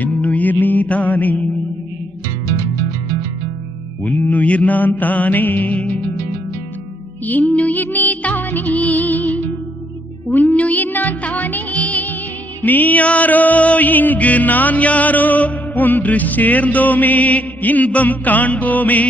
என்னுயிர் நீதானே, உன்னுயிர் நான் தானே. என்னுயிர் நீதானே, உன்னுயிர் நான் தானே. நீ யாரோ இங்கு நான் யாரோ, ஒன்று சேர்ந்தோமே இன்பம் காண்போமே.